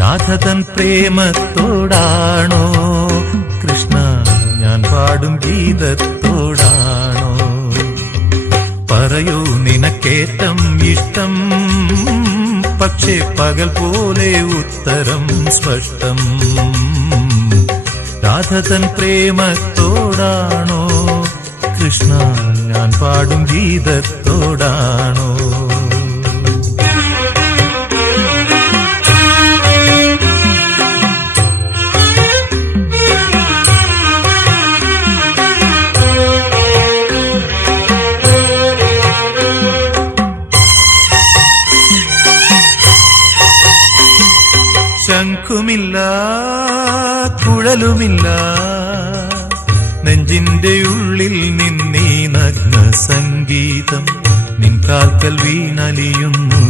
രാധതൻ പ്രേമത്തോടാണോ കൃഷ്ണ ഞാൻ പാടും ഗീതത്തോടാണോ? പറയൂ നിനക്കേറ്റം ഇഷ്ടം, പക്ഷേ പകൽ പോലെ ഉത്തരം സ്പഷ്ടം. രാധതൻ പ്രേമത്തോടാണോ കൃഷ്ണ ഞാൻ പാടും ഗീതത്തോടാണോ? ശംഖുമില്ല കുഴലുമില്ല, നെഞ്ചിന്റെ ഉള്ളിൽ നിന്നീ നഗ്ന സംഗീതം നിൻ കാൽക്കൽ വീണലിയുന്നു.